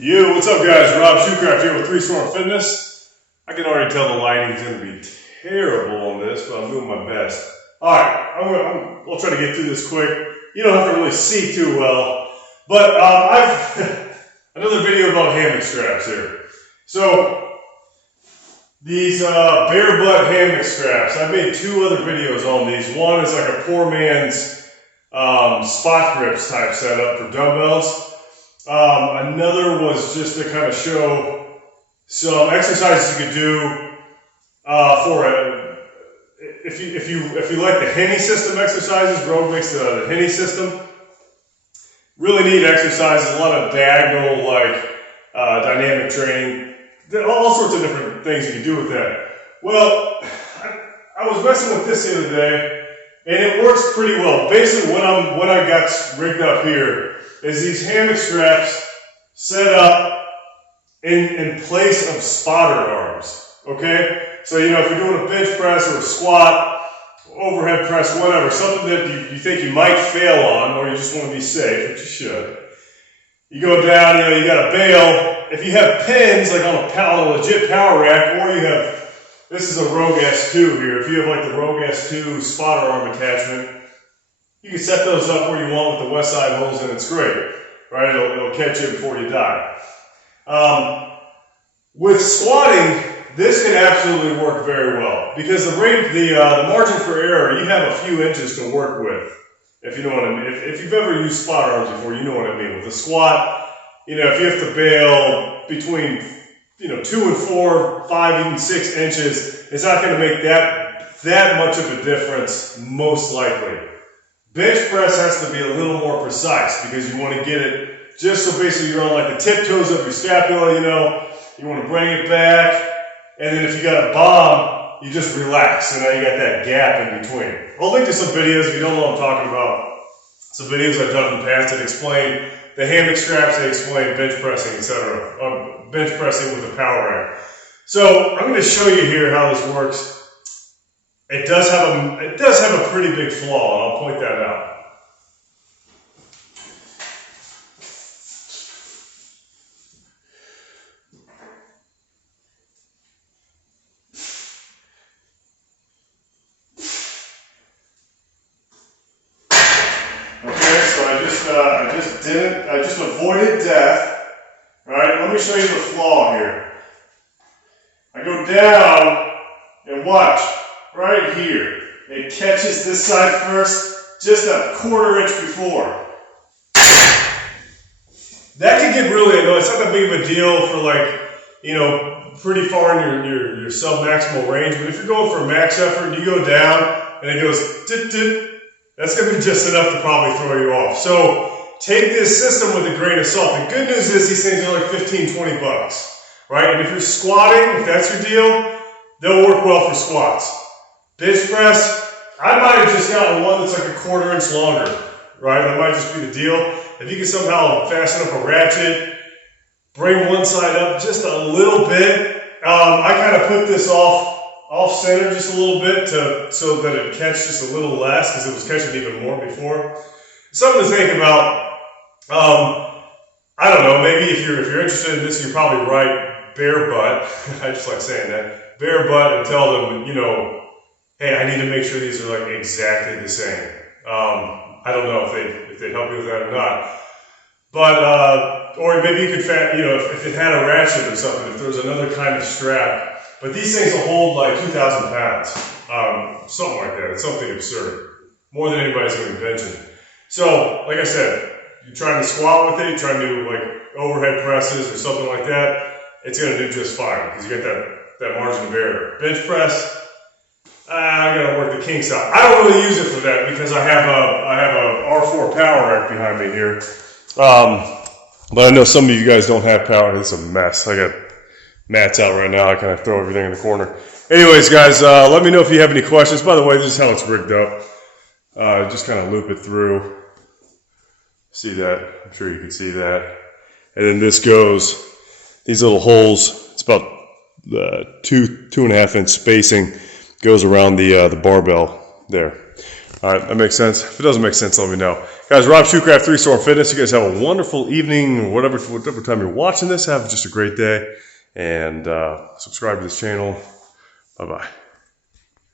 Yo, what's up guys? Rob Shoecraft here with 3 Storm Fitness. I can already tell the lighting's going to be terrible on this, but I'm doing my best. Alright, I'll try to get through this quick. You don't have to really see too well, but I've another video about hammock straps here. So, these bare butt hammock straps, I've made 2 other videos on these. One is like a poor man's spot grips type setup for dumbbells. Another was just to kind of show some exercises you could do if you like the Henny system exercises. Rogue makes the Henny system. Really neat exercises, a lot of diagonal dynamic training, all sorts of different things you can do with that. Well, I was messing with this the other day, and it works pretty well. Basically, what I got rigged up here is these hammock straps set up in place of spotter arms, okay? So, you know, if you're doing a bench press or a squat, overhead press, whatever, something that you think you might fail on, or you just want to be safe, which you should, you go down, you know, you got a bail. If you have pins, like on a legit power rack, or you have, this is a Rogue S2 here, if you have like the Rogue S2 spotter arm attachment, you can set those up where you want with the west side holes in. It's great, right? It'll catch you before you die. With squatting, this can absolutely work very well because the margin for error, you have a few inches to work with. If you know what I mean. If you've ever used spot arms before, you know what I mean. With a squat, you know, if you have to bail between 2 and 4, 5, even 6 inches, it's not going to make that much of a difference, most likely. Bench press has to be a little more precise because you want to get it just so basically you're on like the tiptoes of your scapula, you know, you want to bring it back, and then if you got a bomb, you just relax, and now you got that gap in between. I'll link to some videos if you don't know what I'm talking about. Some videos I've done in the past that explain the hammock straps, they explain bench pressing, etc. Or bench pressing with a power rack. So I'm going to show you here how this works. It does have a pretty big flaw, and I'll point that out. Okay, so I just avoided death. Right? Let me show you the flaw here. I go down and watch. Right here. It catches this side first, just a quarter inch before. That can get really annoying. It's not that big of a deal for pretty far in your sub-maximal range, but if you're going for max effort and you go down and it goes dit, that's going to be just enough to probably throw you off. So take this system with a grain of salt. The good news is these things are like 15, 20 bucks, right? And if you're squatting, if that's your deal, they'll work well for squats. Bench press, I might have just gotten one that's like a quarter inch longer, right? That might just be the deal. If you can somehow fasten up a ratchet, bring one side up just a little bit. I kind of put this off center just a little bit so that it catch just a little less because it was catching even more before. Something to think about. I don't know, maybe if you're interested in this, you're probably right. Bare butt. I just like saying that. Bare butt and tell them, you know, hey, I need to make sure these are like exactly the same. I don't know if they'd help you with that or not. But, or maybe you could, if it had a ratchet or something, if there was another kind of strap. But these things will hold like 2,000 pounds. Something like that. It's something absurd. More than anybody's going to be benching. So, like I said, you're trying to squat with it, you're trying to do like overhead presses or something like that, it's going to do just fine because you got that margin of error. Bench press, I gotta work the kinks out. I don't really use it for that because I have a R4 power rack behind me here. But I know some of you guys don't have power. It's a mess. I got mats out right now. I kind of throw everything in the corner. Anyways, guys, let me know if you have any questions. By the way, this is how it's rigged up. Just kind of loop it through. See that? I'm sure you can see that. And then this goes, these little holes, it's about 2.5 inch spacing, goes around the barbell there. All right, that makes sense. If it doesn't make sense, let me know. Guys, Rob Shoecraft, 3 Storm Fitness. You guys have a wonderful evening, whatever time you're watching this. Have just a great day. And subscribe to this channel. Bye-bye.